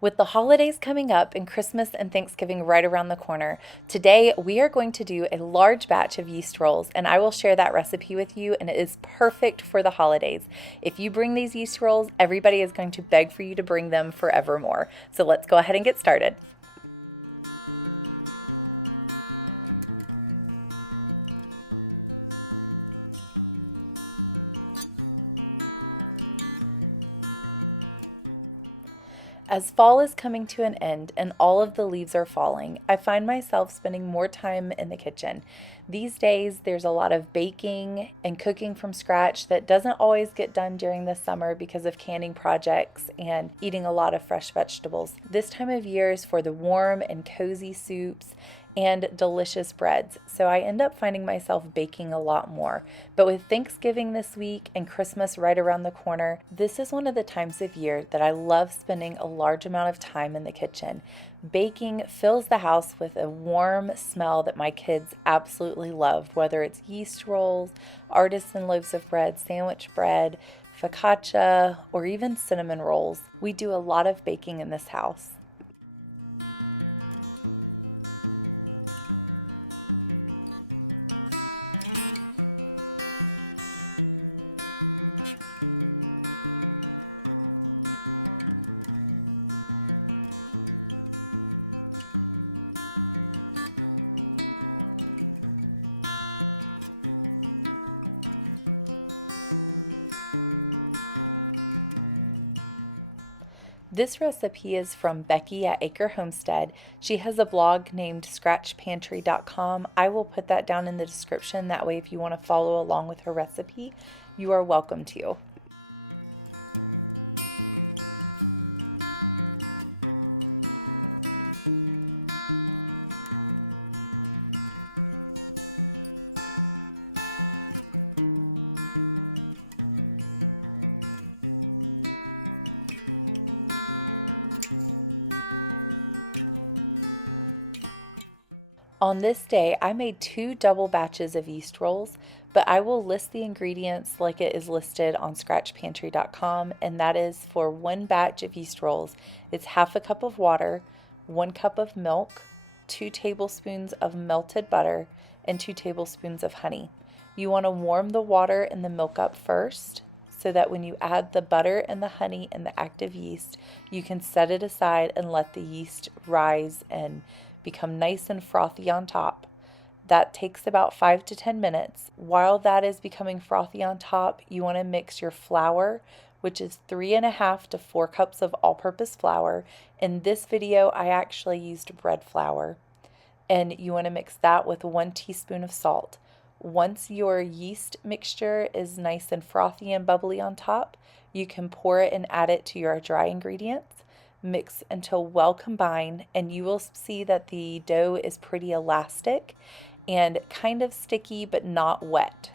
With the holidays coming up and Christmas and Thanksgiving right around the corner, today we are going to do a large batch of yeast rolls, and I will share that recipe with you, and it is perfect for the holidays. If you bring these yeast rolls, everybody is going to beg for you to bring them forevermore. So let's go ahead and get started. As fall is coming to an end and all of the leaves are falling, I find myself spending more time in the kitchen. These days, there's a lot of baking and cooking from scratch that doesn't always get done during the summer because of canning projects and eating a lot of fresh vegetables. This time of year is for the warm and cozy soups and delicious breads, so I end up finding myself baking a lot more. But with Thanksgiving this week and Christmas right around the corner, this is one of the times of year that I love spending a large amount of time in the kitchen. Baking fills the house with a warm smell that my kids absolutely love, whether it's yeast rolls, artisan loaves of bread, sandwich bread, focaccia, or even cinnamon rolls. We do a lot of baking in this house. This recipe is from Becky at Acre Homestead. She has a blog named scratchpantry.com. I will put that down in the description. That way, if you want to follow along with her recipe, you are welcome to. On this day, I made 2 double batches of yeast rolls, but I will list the ingredients like it is listed on scratchpantry.com, and that is for 1 batch of yeast rolls, it's half a cup of water, 1 cup of milk, 2 tablespoons of melted butter, and 2 tablespoons of honey. You want to warm the water and the milk up first, so that when you add the butter and the honey and the active yeast, you can set it aside and let the yeast rise and become nice and frothy on top. That takes about 5 to 10 minutes. While that is becoming frothy on top, you want to mix your flour, which is 3.5 to 4 cups of all-purpose flour. In this video, I actually used bread flour. And you want to mix that with 1 teaspoon of salt. Once your yeast mixture is nice and frothy and bubbly on top, you can pour it and add it to your dry ingredients. Mix until well combined, and you will see that the dough is pretty elastic and kind of sticky but not wet.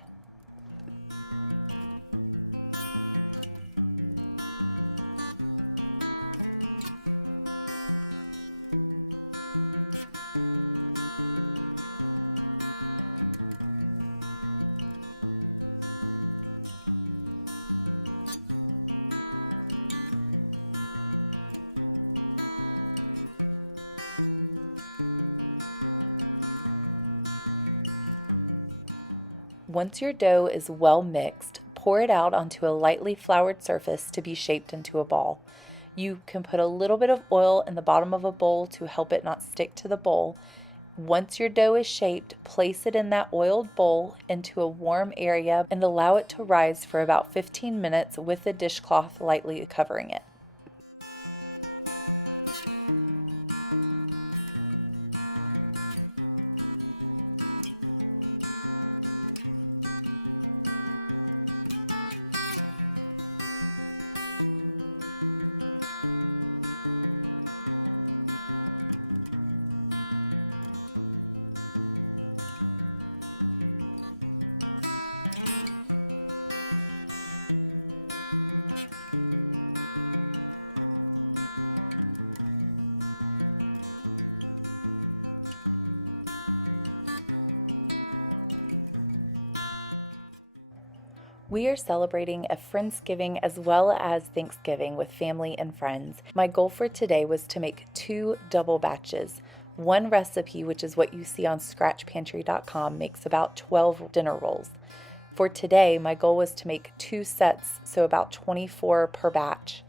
Once your dough is well mixed, pour it out onto a lightly floured surface to be shaped into a ball. You can put a little bit of oil in the bottom of a bowl to help it not stick to the bowl. Once your dough is shaped, place it in that oiled bowl into a warm area and allow it to rise for about 15 minutes with a dishcloth lightly covering it. We are celebrating a Friendsgiving as well as Thanksgiving with family and friends. My goal for today was to make 2 double batches. One recipe, which is what you see on scratchpantry.com, makes about 12 dinner rolls. For today, my goal was to make 2 sets, so about 24 per batch,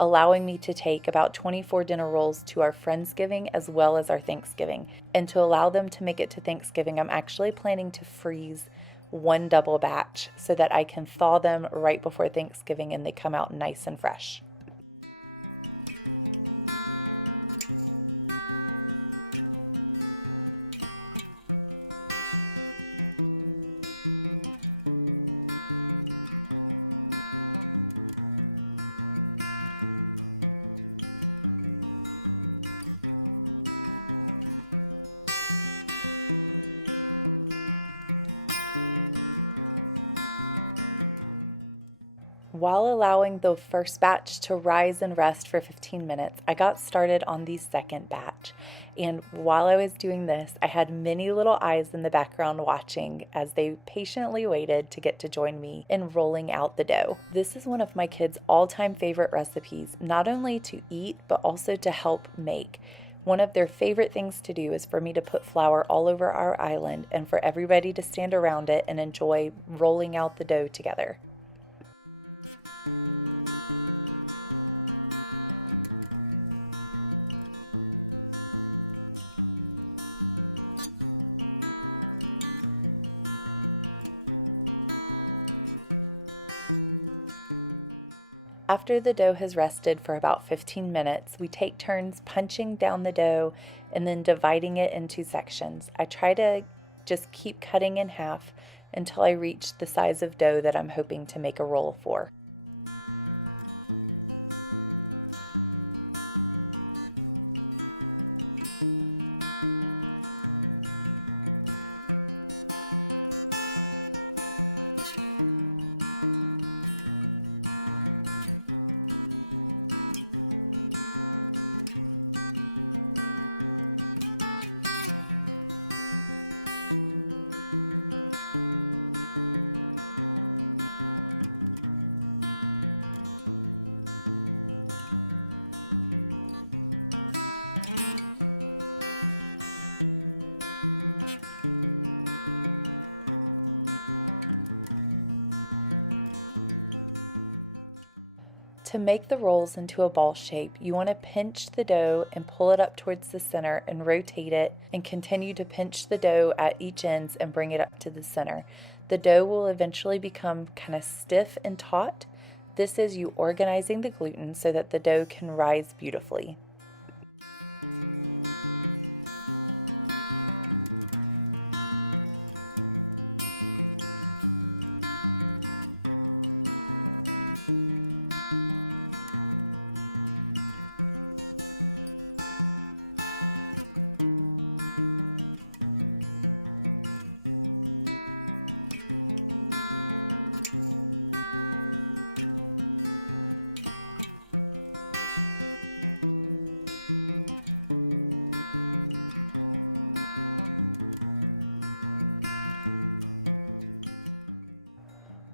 allowing me to take about 24 dinner rolls to our Friendsgiving as well as our Thanksgiving. And to allow them to make it to Thanksgiving, I'm actually planning to freeze 1 double batch so that I can thaw them right before Thanksgiving and they come out nice and fresh. While allowing the first batch to rise and rest for 15 minutes, I got started on the second batch. And while I was doing this, I had many little eyes in the background watching as they patiently waited to get to join me in rolling out the dough. This is one of my kids' all-time favorite recipes, not only to eat, but also to help make. One of their favorite things to do is for me to put flour all over our island and for everybody to stand around it and enjoy rolling out the dough together. After the dough has rested for about 15 minutes, we take turns punching down the dough and then dividing it into sections. I try to just keep cutting in half until I reach the size of dough that I'm hoping to make a roll for. To make the rolls into a ball shape, you want to pinch the dough and pull it up towards the center and rotate it and continue to pinch the dough at each ends and bring it up to the center. The dough will eventually become kind of stiff and taut. This is you organizing the gluten so that the dough can rise beautifully.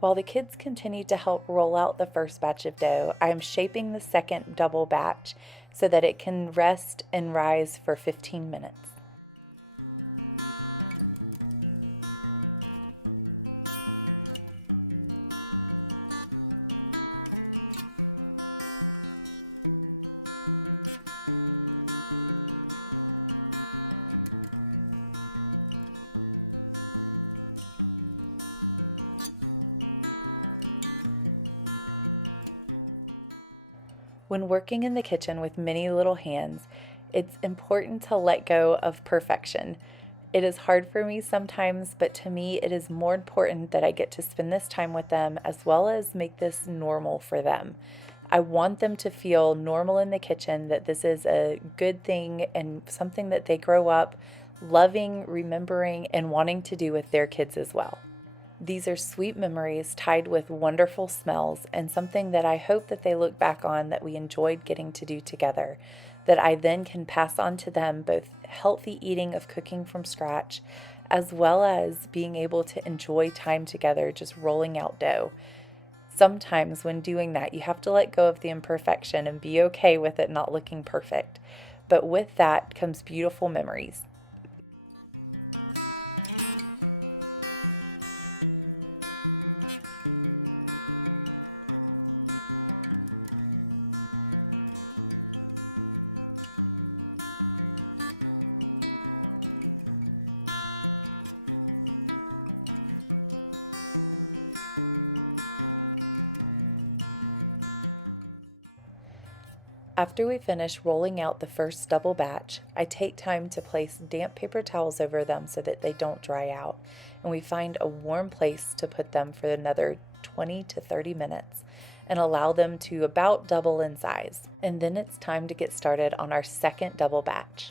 While the kids continue to help roll out the first batch of dough, I am shaping the second double batch so that it can rest and rise for 15 minutes. When working in the kitchen with many little hands, it's important to let go of perfection. It is hard for me sometimes, but to me it is more important that I get to spend this time with them as well as make this normal for them. I want them to feel normal in the kitchen, that this is a good thing and something that they grow up loving, remembering, and wanting to do with their kids as well. These are sweet memories tied with wonderful smells and something that I hope that they look back on that we enjoyed getting to do together, that I then can pass on to them both healthy eating of cooking from scratch as well as being able to enjoy time together just rolling out dough. Sometimes when doing that, you have to let go of the imperfection and be okay with it not looking perfect. But with that comes beautiful memories. After we finish rolling out the first double batch, I take time to place damp paper towels over them so that they don't dry out, and we find a warm place to put them for another 20 to 30 minutes and allow them to about double in size. And then it's time to get started on our second double batch.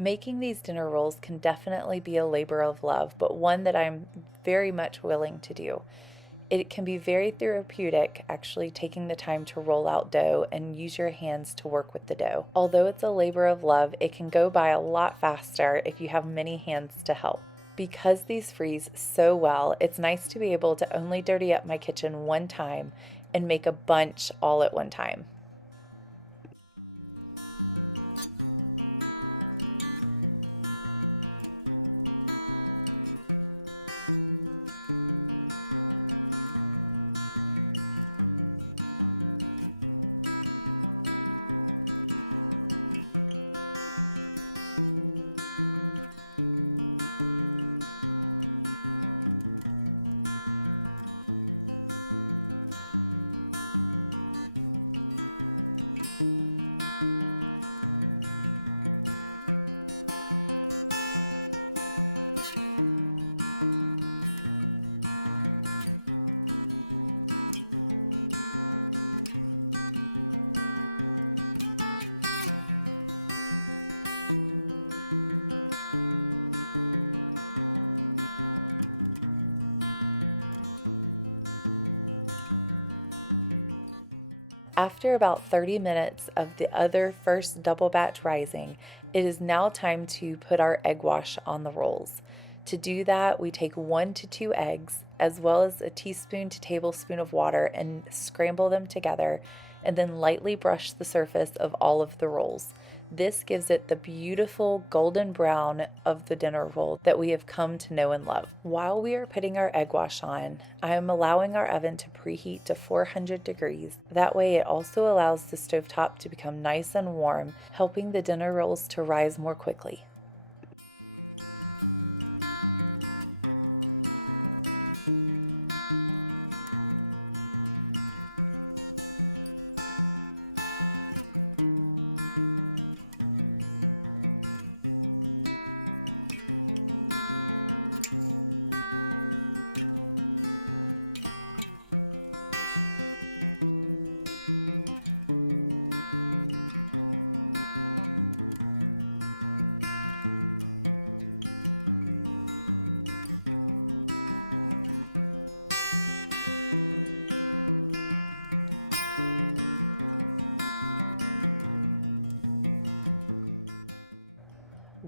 Making these dinner rolls can definitely be a labor of love, but one that I'm very much willing to do. It can be very therapeutic, actually taking the time to roll out dough and use your hands to work with the dough. Although it's a labor of love, it can go by a lot faster if you have many hands to help. Because these freeze so well, it's nice to be able to only dirty up my kitchen one time and make a bunch all at one time. After about 30 minutes of the other first double batch rising, it is now time to put our egg wash on the rolls. To do that, we take 1 to 2 eggs, as well as a teaspoon to tablespoon of water, and scramble them together, and then lightly brush the surface of all of the rolls. This gives it the beautiful golden brown of the dinner roll that we have come to know and love. While we are putting our egg wash on, I am allowing our oven to preheat to 400 degrees. That way it also allows the stovetop to become nice and warm, helping the dinner rolls to rise more quickly.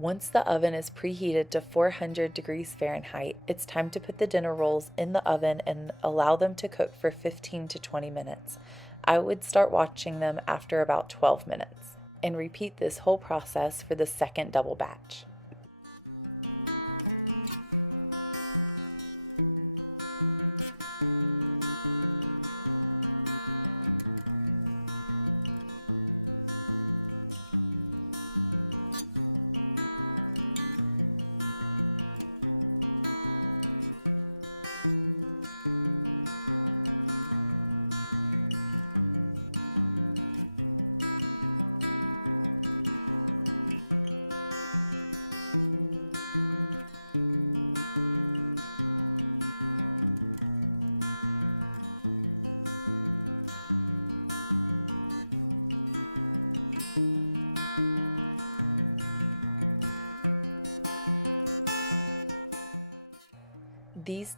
Once the oven is preheated to 400 degrees Fahrenheit, it's time to put the dinner rolls in the oven and allow them to cook for 15 to 20 minutes. I would start watching them after about 12 minutes, and repeat this whole process for the second double batch.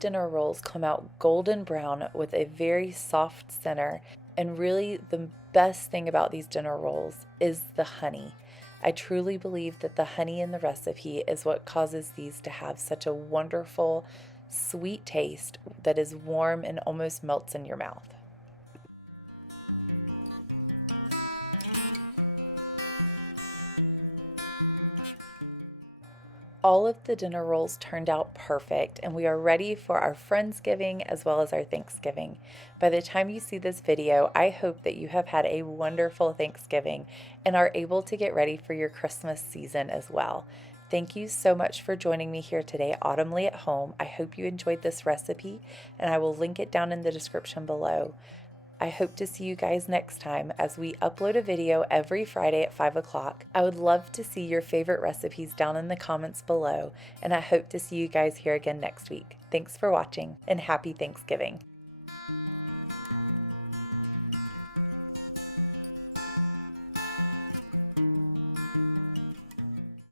dinner rolls come out golden brown with a very soft center. And really, the best thing about these dinner rolls is the honey. I truly believe that the honey in the recipe is what causes these to have such a wonderful, sweet taste that is warm and almost melts in your mouth. All of the dinner rolls turned out perfect, and we are ready for our Friendsgiving as well as our Thanksgiving. By the time you see this video, I hope that you have had a wonderful Thanksgiving and are able to get ready for your Christmas season as well. Thank you so much for joining me here today, Autumn Leigh at Home. I hope you enjoyed this recipe, and I will link it down in the description below. I hope to see you guys next time as we upload a video every Friday at 5 o'clock. I would love to see your favorite recipes down in the comments below, and I hope to see you guys here again next week. Thanks for watching, and happy Thanksgiving.